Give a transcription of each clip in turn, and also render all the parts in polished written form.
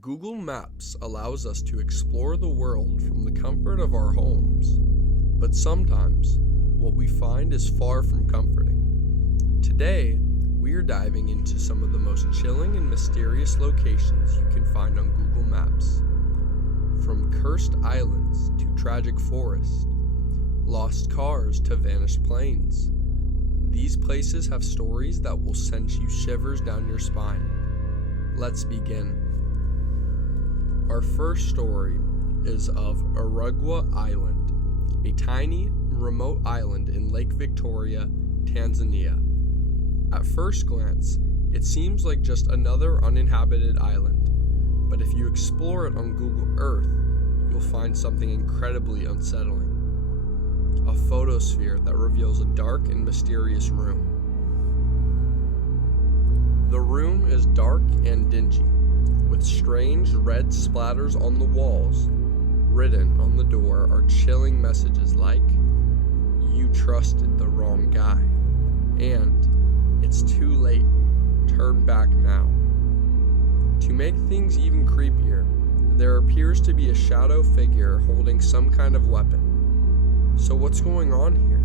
Google Maps allows us to explore the world from the comfort of our homes, but sometimes what we find is far from comforting. Today, we are diving into some of the most chilling and mysterious locations you can find on Google Maps. From cursed islands to tragic forests, lost cars to vanished planes, these places have stories that will send you shivers down your spine. Let's begin. Our first story is of Arugwa Island, a tiny, remote island in Lake Victoria, Tanzania. At first glance, it seems like just another uninhabited island, but if you explore it on Google Earth, you'll find something incredibly unsettling. A photosphere that reveals a dark and mysterious room. The room is dark and dingy, with strange red splatters on the walls. Written on the door are chilling messages like, "You trusted the wrong guy," and "It's too late, turn back now." To make things even creepier, there appears to be a shadow figure holding some kind of weapon. So what's going on here?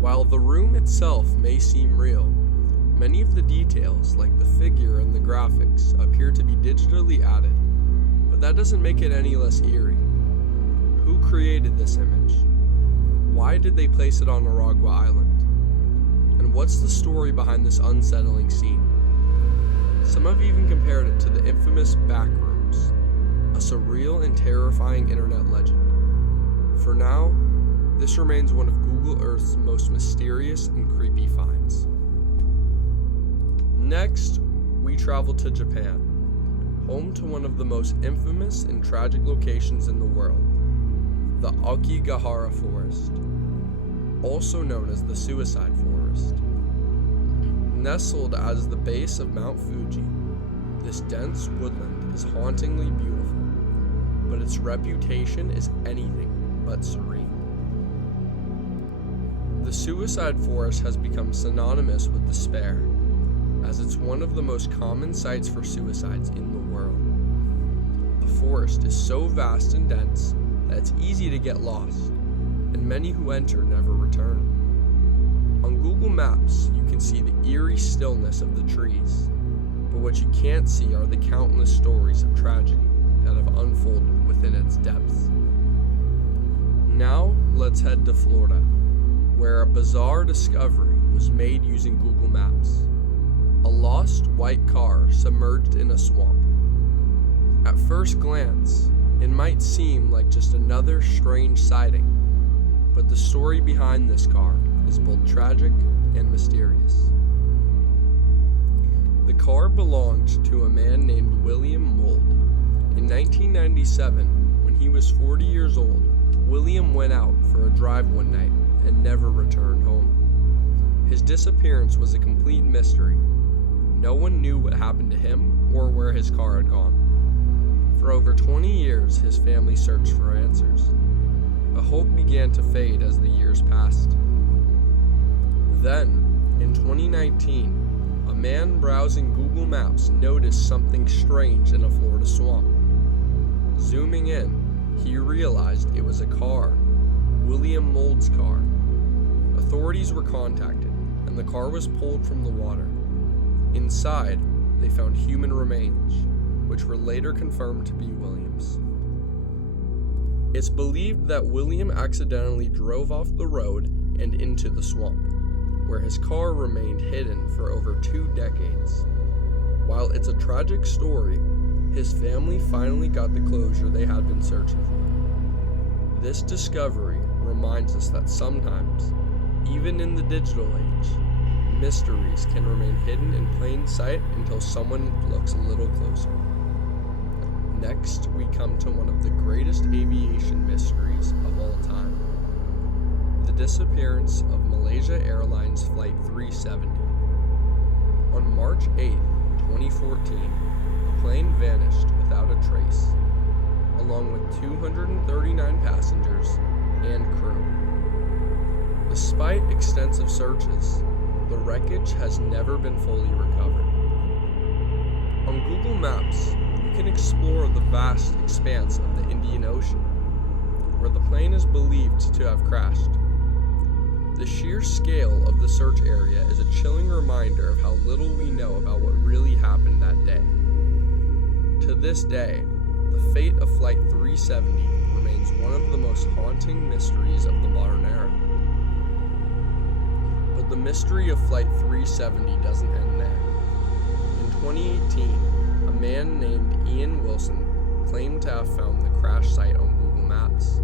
While the room itself may seem real, many of the details, like the figure and the graphics, appear to be digitally added, but that doesn't make it any less eerie. Who created this image? Why did they place it on Arugwa Island? And what's the story behind this unsettling scene? Some have even compared it to the infamous Backrooms, a surreal and terrifying internet legend. For now, this remains one of Google Earth's most mysterious and creepy finds. Next, we travel to Japan, home to one of the most infamous and tragic locations in the world, the Aokigahara Forest, also known as the Suicide Forest. Nestled as the base of Mount Fuji, this dense woodland is hauntingly beautiful, but its reputation is anything but serene. The Suicide Forest has become synonymous with despair, as it's one of the most common sites for suicides in the world. The forest is so vast and dense that it's easy to get lost, and many who enter never return. On Google Maps, you can see the eerie stillness of the trees, but what you can't see are the countless stories of tragedy that have unfolded within its depths. Now, let's head to Florida, where a bizarre discovery was made using Google Maps. A lost white car submerged in a swamp. At first glance, it might seem like just another strange sighting, but the story behind this car is both tragic and mysterious. The car belonged to a man named William Mould. In 1997, when he was 40 years old, William went out for a drive one night and never returned home. His disappearance was a complete mystery. No one knew what happened to him or where his car had gone. For over 20 years, his family searched for answers, but hope began to fade as the years passed. Then, in 2019, a man browsing Google Maps noticed something strange in a Florida swamp. Zooming in, he realized it was a car, William Mould's car. Authorities were contacted, and the car was pulled from the water. Inside, they found human remains, which were later confirmed to be William's. It's believed that William accidentally drove off the road and into the swamp, where his car remained hidden for over 2 decades. While it's a tragic story, his family finally got the closure they had been searching for. This discovery reminds us that sometimes, even in the digital age, mysteries can remain hidden in plain sight until someone looks a little closer. Next, we come to one of the greatest aviation mysteries of all time. The disappearance of Malaysia Airlines Flight 370. On March 8, 2014, the plane vanished without a trace, along with 239 passengers and crew. Despite extensive searches, the wreckage has never been fully recovered. On Google Maps, you can explore the vast expanse of the Indian Ocean, where the plane is believed to have crashed. The sheer scale of the search area is a chilling reminder of how little we know about what really happened that day. To this day, the fate of Flight 370 remains one of the most haunting mysteries of the modern era. But the mystery of Flight 370 doesn't end there. In 2018, a man named Ian Wilson claimed to have found the crash site on Google Maps.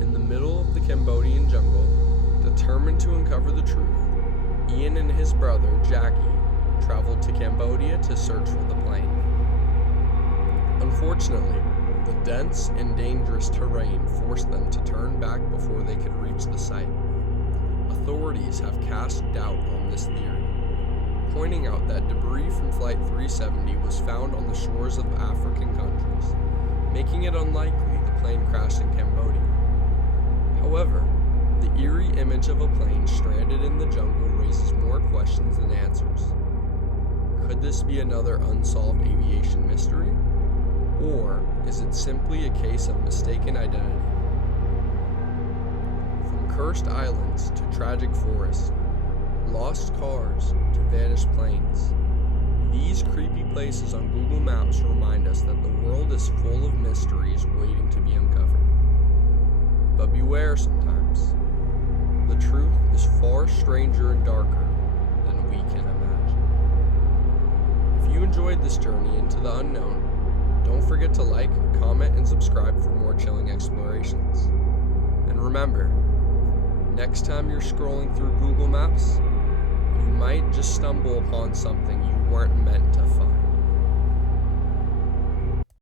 In the middle of the Cambodian jungle, determined to uncover the truth, Ian and his brother, Jackie, traveled to Cambodia to search for the plane. Unfortunately, the dense and dangerous terrain forced them to turn back before they could reach the site. Authorities have cast doubt on this theory, pointing out that debris from Flight 370 was found on the shores of African countries, making it unlikely the plane crashed in Cambodia. However, the eerie image of a plane stranded in the jungle raises more questions than answers. Could this be another unsolved aviation mystery? Or is it simply a case of mistaken identity? From cursed islands to tragic forests, lost cars to vanished planes, these creepy places on Google Maps remind us that the world is full of mysteries waiting to be uncovered. But beware sometimes. The truth is far stranger and darker than we can imagine. If you enjoyed this journey into the unknown, don't forget to like, comment, and subscribe for more chilling explorations. And remember, next time you're scrolling through Google Maps, you might just stumble upon something you weren't meant to find.